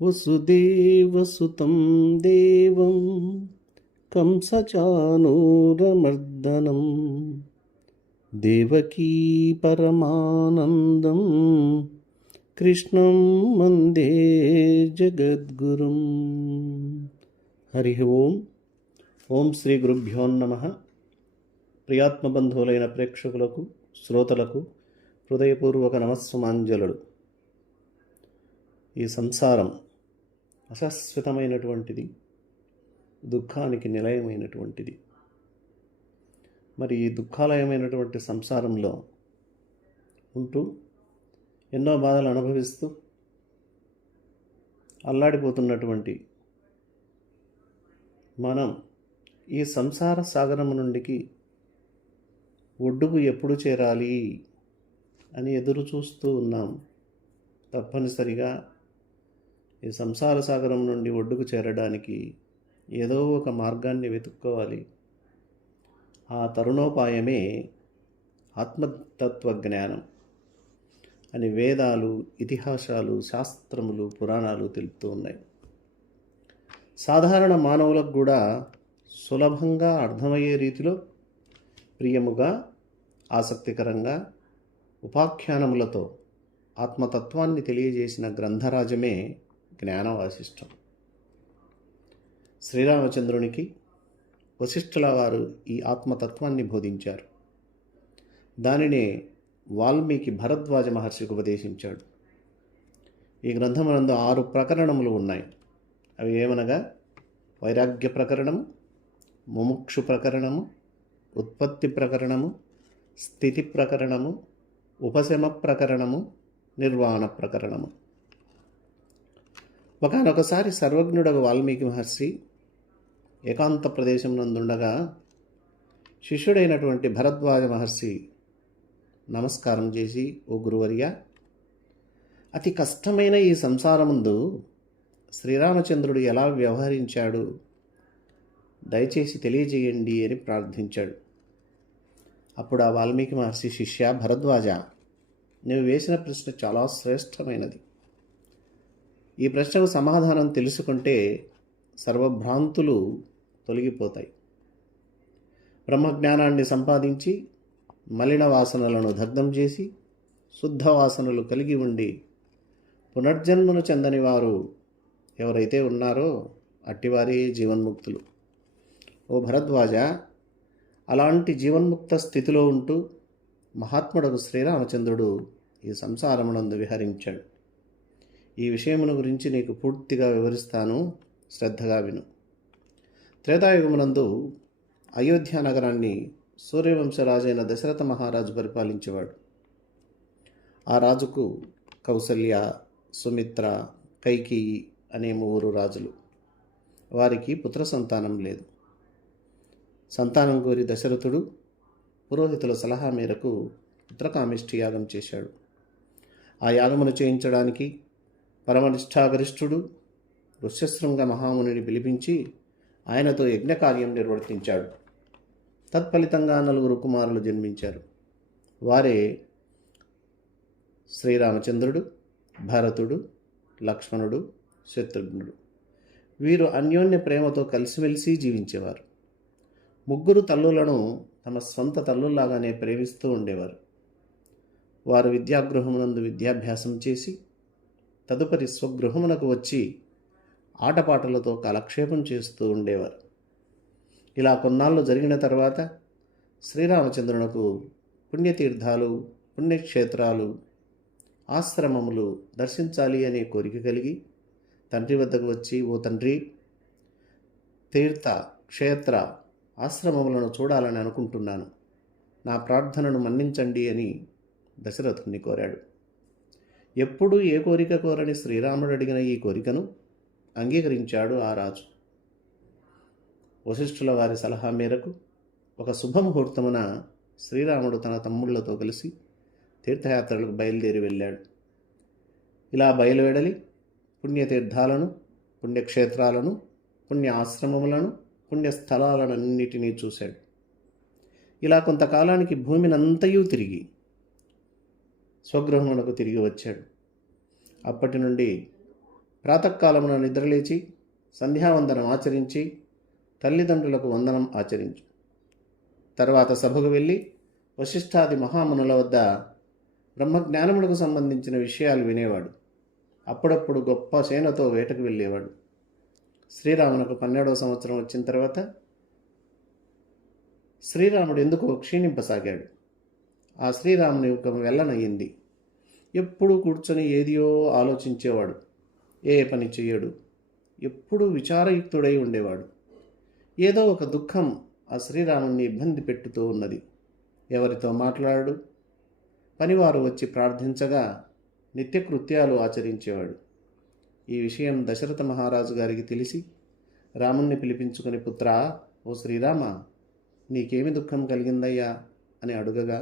వసుదేవసుతం దేవం కంసచానూరమర్దనం దేవకీ పరమానందం కృష్ణం వందే జగద్గురుం. హరి ఓం. ఓం శ్రీ గురుభ్యో నమః. ప్రియాత్మబంధువులైన ప్రేక్షకులకు, శ్రోతలకు హృదయపూర్వక నమస్సుమాంజలుడు. ఈ సంసారం అశాశ్వతమైనటువంటిది, దుఃఖానికి నిలయమైనటువంటిది. మరి ఈ దుఃఖాలయమైనటువంటి సంసారంలో ఉంటూ ఎన్నో బాధలు అనుభవిస్తూ అల్లాడిపోతున్నటువంటి మనం ఈ సంసార సాగరం నుండికి ఒడ్డుకు ఎప్పుడు చేరాలి అని ఎదురు చూస్తూ ఉన్నాం. తప్పనిసరిగా ఈ సంసార సాగరం నుండి ఒడ్డుకు చేరడానికి ఏదో ఒక మార్గాన్ని వెతుక్కోవాలి. ఆ తరుణోపాయమే ఆత్మతత్వ జ్ఞానం అని వేదాలు, ఇతిహాసాలు, శాస్త్రములు, పురాణాలు తెలుపుతూ ఉన్నాయి. సాధారణ మానవులకు కూడా సులభంగా అర్థమయ్యే రీతిలో, ప్రియముగా, ఆసక్తికరంగా ఉపాఖ్యానములతో ఆత్మతత్వాన్ని తెలియజేసిన గ్రంథరాజమే జ్ఞానవాసిష్టం. శ్రీరామచంద్రునికి వశిష్ఠుల వారు ఈ ఆత్మతత్వాన్ని బోధించారు. దానినే వాల్మీకి భరద్వాజ మహర్షికి ఉపదేశించాడు. ఈ గ్రంథమునందు 6 ప్రకరణములు ఉన్నాయి. అవి ఏమనగా వైరాగ్య ప్రకరణము, ముముక్షు ప్రకరణము, ఉత్పత్తి ప్రకరణము, స్థితి ప్రకరణము, ఉపశమ ప్రకరణము, నిర్వాణ ప్రకరణము. ఒకనొకసారి సర్వజ్ఞుడగు వాల్మీకి మహర్షి ఏకాంత ప్రదేశం నందుండగా శిష్యుడైనటువంటి భరద్వాజ మహర్షి నమస్కారం చేసి, ఓ గురువర్య, అతి కష్టమైన ఈ సంసారముందు శ్రీరామచంద్రుడు ఎలా వ్యవహరించాడు దయచేసి తెలియజేయండి అని ప్రార్థించాడు. అప్పుడు ఆ వాల్మీకి మహర్షి, శిష్య భరద్వాజ, నీవు వేసిన ప్రశ్న చాలా శ్రేష్టమైనది. ఈ ప్రశ్నకు సమాధానం తెలుసుకుంటే సర్వభ్రాంతులు తొలగిపోతాయి. బ్రహ్మజ్ఞానాన్ని సంపాదించి మలిన వాసనలను దగ్ధం చేసి శుద్ధ వాసనలు కలిగి ఉండి పునర్జన్మను చెందని వారు ఎవరైతే ఉన్నారో అట్టివారే జీవన్ముక్తులు. ఓ భరద్వాజ, అలాంటి జీవన్ముక్త స్థితిలో ఉంటూ మహాత్ముడకు శ్రీరామచంద్రుడు ఈ సంసారమునందు విహరించాడు. ఈ విషయమును గురించి నీకు పూర్తిగా వివరిస్తాను, శ్రద్ధగా విను. త్రేతాయుగమునందు అయోధ్య నగరాన్ని సూర్యవంశరాజైన దశరథ మహారాజు పరిపాలించేవాడు. ఆ రాజుకు కౌసల్య, సుమిత్ర, కైకేయి అనే 3 రాజులు. వారికి పుత్ర సంతానం లేదు. సంతానం కోరి దశరథుడు పురోహితుల సలహా మేరకు పుత్రకామిష్టి యాగం చేశాడు. ఆ యాగమును చేయించడానికి పరమనిష్టాగరిష్ఠుడు ఋష్యశృంగ మహామునిని పిలిపించి ఆయనతో యజ్ఞకార్యం నిర్వర్తించాడు. తత్ఫలితంగా 4 కుమారులు జన్మించారు. వారే శ్రీరామచంద్రుడు, భరతుడు, లక్ష్మణుడు, శత్రుఘ్నుడు. వీరు అన్యోన్య ప్రేమతో కలిసిమెలిసి జీవించేవారు. 3 తల్లులను తమ స్వంత తల్లుల్లాగానే ప్రేమిస్తూ ఉండేవారు. వారు విద్యాగృహమునందు విద్యాభ్యాసం చేసి తదుపరి స్వగృహమునకు వచ్చి ఆటపాటలతో కాలక్షేపం చేస్తూ ఉండేవారు. ఇలా కొన్నాళ్ళు జరిగిన తర్వాత శ్రీరామచంద్రునకు పుణ్యతీర్థాలు, పుణ్యక్షేత్రాలు, ఆశ్రమములు దర్శించాలి అనే కోరిక కలిగి తండ్రి వద్దకు వచ్చి, ఓ తండ్రి, తీర్థ, క్షేత్ర, ఆశ్రమములను చూడాలని అనుకుంటున్నాను, నా ప్రార్థనను మన్నించండి అని దశరథుని కోరాడు. ఎప్పుడూ ఏ కోరిక కోరని శ్రీరాముడు అడిగిన ఈ కోరికను అంగీకరించాడు ఆ రాజు. వశిష్ఠుల వారి సలహా మేరకు ఒక శుభముహూర్తమున శ్రీరాముడు తన తమ్ముళ్లతో కలిసి తీర్థయాత్రలకు బయలుదేరి వెళ్ళాడు. ఇలా బయలువెడలి పుణ్యతీర్థాలను, పుణ్యక్షేత్రాలను, పుణ్య ఆశ్రమములను, పుణ్యస్థలాలన్నిటినీ చూశాడు. ఇలా కొంతకాలానికి భూమినంతయు తిరిగి స్వగృహమునకు తిరిగి వచ్చాడు. అప్పటి నుండి ప్రాతకాలమున నిద్రలేచి సంధ్యావందనం ఆచరించి తల్లిదండ్రులకు వందనం ఆచరించు. తర్వాత సభకు వెళ్ళి వశిష్ఠాది మహామునుల వద్ద బ్రహ్మజ్ఞానములకు సంబంధించిన విషయాలు వినేవాడు. అప్పుడప్పుడు గొప్ప సేనతో వేటకు వెళ్ళేవాడు. శ్రీరామునకు 12వ సంవత్సరం వచ్చిన తర్వాత శ్రీరాముడు ఎందుకో క్షీణింపసాగాడు. ఆ శ్రీరాముని ఒక వెళ్ళనయ్యింది. ఎప్పుడూ కూర్చొని ఏదియో ఆలోచించేవాడు. ఏ పని చెయ్యడు. ఎప్పుడూ విచారయుక్తుడై ఉండేవాడు. ఏదో ఒక దుఃఖం ఆ శ్రీరాముని ఇబ్బంది పెట్టుతూ ఉన్నది. ఎవరితో మాట్లాడు. పనివారు వచ్చి ప్రార్థించగా నిత్యకృత్యాలు ఆచరించేవాడు. ఈ విషయం దశరథ మహారాజు గారికి తెలిసి రాముణ్ణి పిలిపించుకుని, పుత్రా, ఓ శ్రీరామ, నీకేమి దుఃఖం కలిగిందయ్యా అని అడుగగా,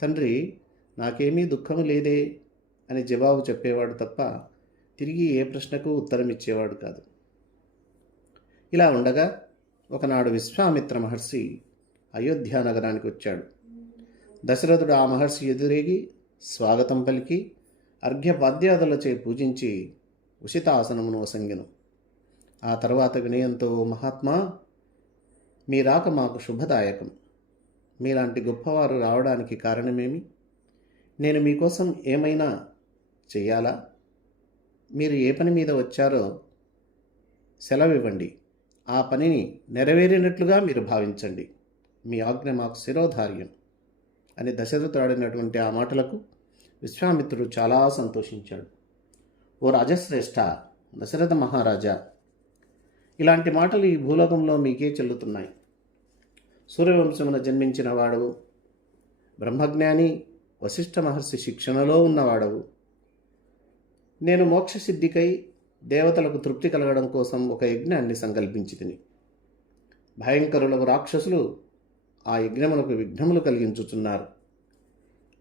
తండ్రి, నాకేమీ దుఃఖము లేదే అని జవాబు చెప్పేవాడు తప్ప తిరిగి ఏ ప్రశ్నకు ఉత్తరం ఇచ్చేవాడు కాదు. ఇలా ఉండగా ఒకనాడు విశ్వామిత్ర మహర్షి అయోధ్య నగరానికి వచ్చాడు. దశరథుడు ఆ మహర్షి ఎదురేగి స్వాగతం పలికి అర్ఘ్యపాద్యాదులచే పూజించి ఉషితాసనమును వసంగెను. ఆ తర్వాత వినయంతో, మహాత్మా, మీ రాక మాకు శుభదాయకం. మీలాంటి గొప్పవారు రావడానికి కారణమేమి? నేను మీకోసం ఏమైనా చెయ్యాలా? మీరు ఏ పని మీద వచ్చారో సెలవివ్వండి. ఆ పనిని నెరవేరినట్లుగా మీరు భావించండి. మీ ఆజ్ఞ మాకు శిరోధార్యం అని దశరథుడు ఆడినటువంటి ఆ మాటలకు విశ్వామిత్రుడు చాలా సంతోషించాడు. ఓ రాజశ్రేష్ఠ, దశరథ మహారాజా, ఇలాంటి మాటలు ఈ భూలోకంలో మీకే చెల్లుతున్నాయి. సూర్యవంశమున జన్మించిన వాడవు, బ్రహ్మజ్ఞాని వశిష్ఠ మహర్షి శిక్షణలో ఉన్నవాడవు. నేను మోక్షసిద్ధికై దేవతలకు తృప్తి కలగడం కోసం ఒక యజ్ఞాన్ని సంకల్పించి తిని, భయంకరులకు రాక్షసులు ఆ యజ్ఞములకు విఘ్నములు కలిగించుచున్నారు.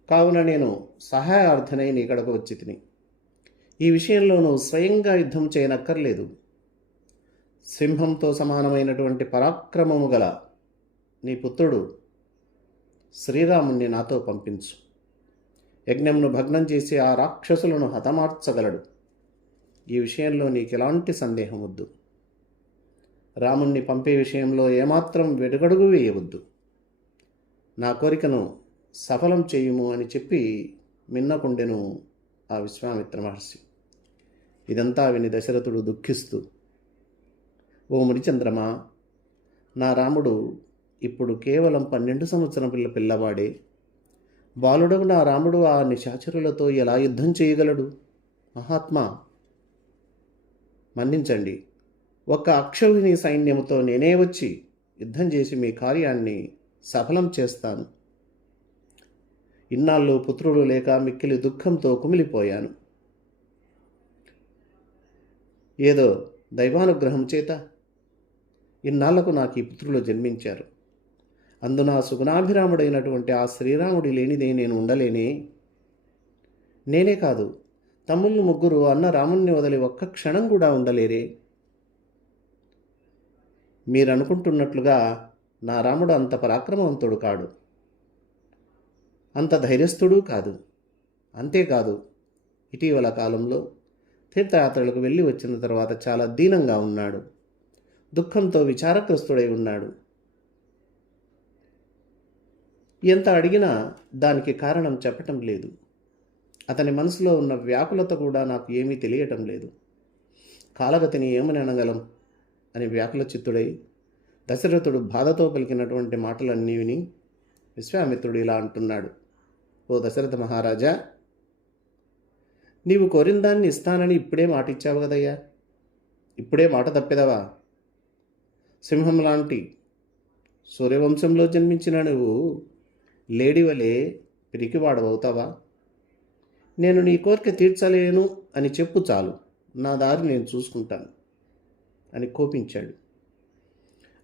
కావున నేను సహాయార్థనై నీ కడకు వచ్చి తిని, ఈ విషయంలో నువ్వు స్వయంగా యుద్ధం చేయనక్కర్లేదు. సింహంతో సమానమైనటువంటి పరాక్రమము గల నీ పుత్రుడు శ్రీరాముణ్ణి నాతో పంపించు. యజ్ఞంను భగ్నం చేసి ఆ రాక్షసులను హతమార్చగలడు. ఈ విషయంలో నీకెలాంటి సందేహం వద్దు. రాముణ్ణి పంపే విషయంలో ఏమాత్రం వెడుగడుగు వేయవద్దు. నా కోరికను సఫలం చేయుము అని చెప్పి మిన్నకుండెను ఆ విశ్వామిత్ర మహర్షి. ఇదంతా విని దశరథుడు దుఃఖిస్తూ, ఓ మునిచంద్రమా, నా రాముడు ఇప్పుడు కేవలం 12 సంవత్సరం పిల్లవాడే. బాలుడగు నా రాముడు ఆ నిశాచరులతో ఎలా యుద్ధం చేయగలడు? మహాత్మా, మన్నించండి. ఒక్క అక్షౌహిణి సైన్యముతో నేనే వచ్చి యుద్ధం చేసి మీ కార్యాన్ని సఫలం చేస్తాను. ఇన్నాళ్ళు పుత్రుడు లేక మిక్కిలి దుఃఖంతో కుమిలిపోయాను. ఏదో దైవానుగ్రహం చేత ఇన్నాళ్లకు నాకు ఈ పుత్రులు జన్మించారు. అందున సుగుణాభిరాముడైనటువంటి ఆ శ్రీరాముడి లేనిదే నేను ఉండలేనే. నేనే కాదు, తమ్ముళ్ళు ముగ్గురు అన్న రాముణ్ణి వదిలి ఒక్క క్షణం కూడా ఉండలేరే. మీరనుకుంటున్నట్లుగా నా రాముడు అంత పరాక్రమవంతుడు కాడు, అంత ధైర్యస్థుడు కాదు. అంతేకాదు, ఇటీవల కాలంలో తీర్థయాత్రలకు వెళ్ళి వచ్చిన తర్వాత చాలా దీనంగా ఉన్నాడు. దుఃఖంతో విచారగ్రస్తుడై ఉన్నాడు. ఎంత అడిగినా దానికి కారణం చెప్పటం లేదు. అతని మనసులో ఉన్న వ్యాకులత కూడా నాకు ఏమీ తెలియటం లేదు. కాలగతిని ఏమని అనగలం అని వ్యాకుల చిత్తుడై దశరథుడు బాధతో పలికినటువంటి మాటలన్నీ విని విశ్వామిత్రుడు ఇలా అంటున్నాడు. ఓ దశరథ మహారాజా, నీవు కోరిన దాన్ని ఇస్తానని ఇప్పుడే మాట ఇచ్చావు కదయ్యా. ఇప్పుడే మాట తప్పెదవా? సింహం లాంటి సూర్యవంశంలో జన్మించిన నువ్వు లేడివలే పిరికివాడవవుతావా? నేను నీ కోరిక తీర్చలేను అని చెప్పు చాలు, నా దారి నేను చూసుకుంటాను అని కోపించాడు.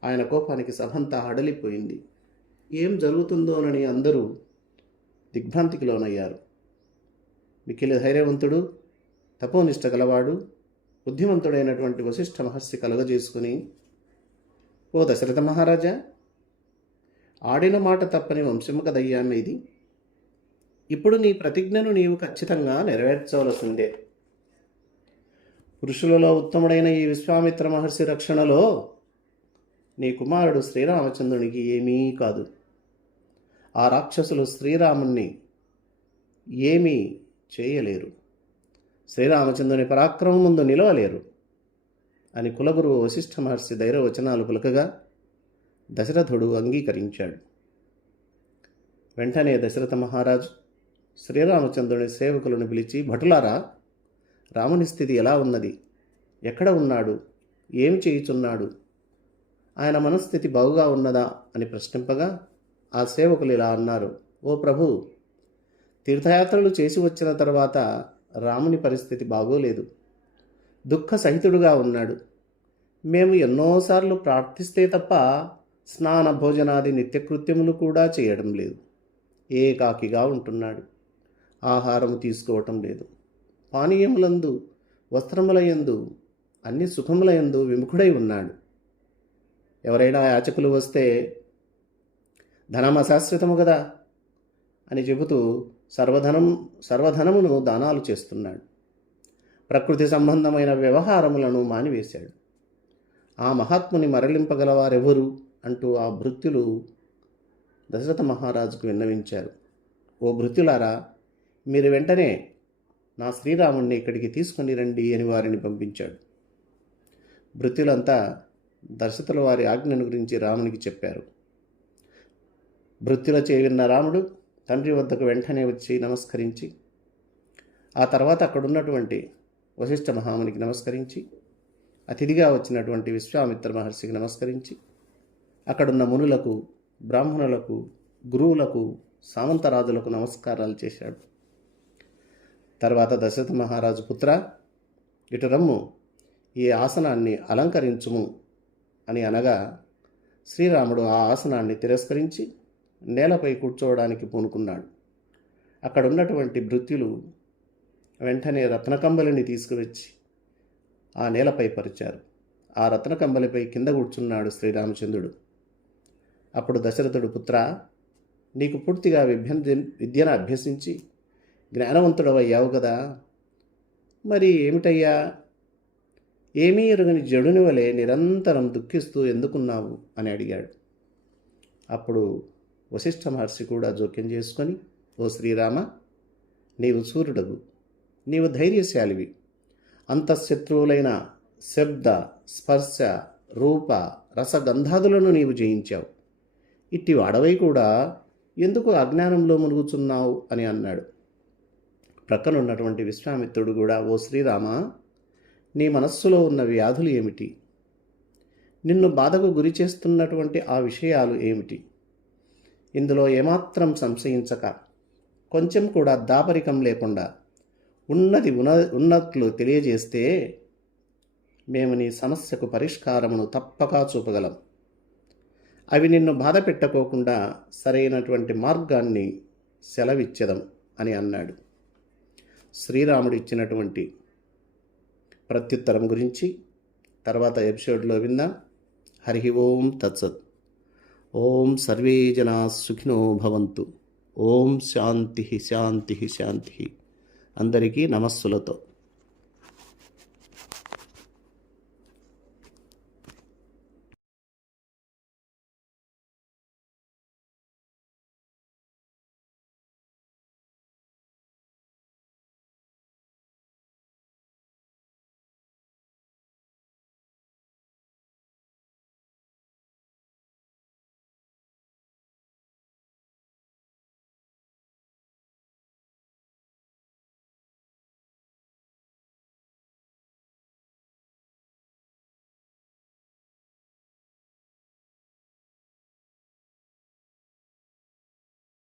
ఆయన కోపానికి సభంతా హడలిపోయింది. ఏం జరుగుతుందోనని అందరూ దిగ్భ్రాంతికి లోనయ్యారు. మిక్కిలి ధైర్యవంతుడు, తపోనిష్ట గలవాడు, బుద్ధిమంతుడైనటువంటి వశిష్ఠ మహర్షి కలుగజేసుకుని, ఓ దశరథ మహారాజా, ఆడిన మాట తప్పని వంశము కదయ్యా ఇది. ఇప్పుడు నీ ప్రతిజ్ఞను నీవు ఖచ్చితంగా నెరవేర్చవలసిందే. ఋషులలో ఉత్తముడైన ఈ విశ్వామిత్ర మహర్షి రక్షణలో నీ కుమారుడు శ్రీరామచంద్రునికి ఏమీ కాదు. ఆ రాక్షసులు శ్రీరాముణ్ణి ఏమీ చేయలేరు. శ్రీరామచంద్రుని పరాక్రమం ముందు నిలవలేరు అని కులగురువు వశిష్ఠ మహర్షి ధైర్యవచనాలు పలుకగా దశరథుడు అంగీకరించాడు. వెంటనే దశరథ మహారాజు శ్రీరామచంద్రుని సేవకులను పిలిచి, భటులారా, రాముని స్థితి ఎలా ఉన్నది? ఎక్కడ ఉన్నాడు? ఏమి చేయుచున్నాడు? ఆయన మనస్థితి బాగుగా ఉన్నదా అని ప్రశ్నింపగా ఆ సేవకులు ఇలా అన్నారు: ఓ ప్రభు, తీర్థయాత్రలు చేసి వచ్చిన తర్వాత రాముని పరిస్థితి బాగోలేదు. దుఃఖ సహితుడుగా ఉన్నాడు. మేము ఎన్నోసార్లు ప్రార్థిస్తే తప్ప స్నాన భోజనాది నిత్యకృత్యములు కూడా చేయడం లేదు. ఏకాకిగా ఉంటున్నాడు. ఆహారం తీసుకోవటం లేదు. పానీయములందు, వస్త్రములయందు, అన్ని సుఖములయందు విముఖుడై ఉన్నాడు. ఎవరైనా యాచకులు వస్తే ధనం అశాశ్వతము కదా అని చెబుతూ సర్వధనమును దానాలు చేస్తున్నాడు. ప్రకృతి సంబంధమైన వ్యవహారములను మానివేశాడు. ఆ మహాత్ముని మరలింపగలవారెవరు అంటూ ఆ భృత్యులు దశరథ మహారాజుకు విన్నవించారు. ఓ భృత్యులారా, మీరు వెంటనే నా శ్రీరాముణ్ణి ఇక్కడికి తీసుకొని రండి అని వారిని పంపించాడు. భృత్యులంతా దశరథుల వారి ఆజ్ఞను గురించి రామునికి చెప్పారు. భృత్యులచే విన్న రాముడు తండ్రి వద్దకు వెంటనే వచ్చి నమస్కరించి, ఆ తర్వాత అక్కడున్నటువంటి వశిష్ఠ మహామునికి నమస్కరించి, అతిథిగా వచ్చినటువంటి విశ్వామిత్ర మహర్షికి నమస్కరించి, అక్కడున్న మునులకు, బ్రాహ్మణులకు, గురువులకు, సామంతరాజులకు నమస్కారాలు చేశాడు. తర్వాత దశరథ మహారాజు, పుత్ర, ఇటు రమ్ము, ఈ ఆసనాన్ని అలంకరించుము అని అనగా శ్రీరాముడు ఆ ఆసనాన్ని తిరస్కరించి నేలపై కూర్చోవడానికి పూనుకున్నాడు. అక్కడున్నటువంటి భృత్యులు వెంటనే రత్నకంబలిని తీసుకువచ్చి ఆ నేలపై పరిచారు. ఆ రత్నకంబలిపై కింద కూర్చున్నాడు శ్రీరామచంద్రుడు. అప్పుడు దశరథుడు, పుత్ర, నీకు పూర్తిగా విద్యను అభ్యసించి జ్ఞానవంతుడవయ్యావు కదా, మరి ఏమిటయ్యా, ఏమీ ఎరుగని జడుని వలె నిరంతరం దుఃఖిస్తూ ఎందుకున్నావు అని అడిగాడు. అప్పుడు వశిష్ఠ మహర్షి కూడా జోక్యం చేసుకొని, ఓ శ్రీరామ, నీవు సూర్యుడవు, నీవు ధైర్యశాలివి, అంతఃశత్రువులైన శబ్ద, స్పర్శ, రూప, రసగంధాదులను నీవు జయించావు. ఇట్టి వాడవై కూడా ఎందుకు అజ్ఞానంలో మునుగుచున్నావు అని అన్నాడు. ప్రక్కనున్నటువంటి విశ్వామిత్రుడు కూడా, ఓ శ్రీరామ, నీ మనస్సులో ఉన్న వ్యాధులు ఏమిటి? నిన్ను బాధకు గురి చేస్తున్నటువంటి ఆ విషయాలు ఏమిటి? ఇందులో ఏమాత్రం సంశయించక, కొంచెం కూడా దాపరికం లేకుండా ఉన్నది ఉన్నట్లు తెలియజేస్తే మేము నీ సమస్యకు పరిష్కారమును తప్పక చూపగలం. అవి నిన్ను బాధ పెట్టకోకుండా సరైనటువంటి మార్గాన్ని సెలవిచ్చెదం అని అన్నాడు. శ్రీరాముడు ఇచ్చినటువంటి ప్రత్యుత్తరం గురించి తర్వాత ఎపిసోడ్లో విందాం. హరి ఓం తత్సత్. ఓం సర్వే జనా సుఖినో భవంతు. ఓం శాంతి శాంతి శాంతి. అందరికీ నమస్సులతో.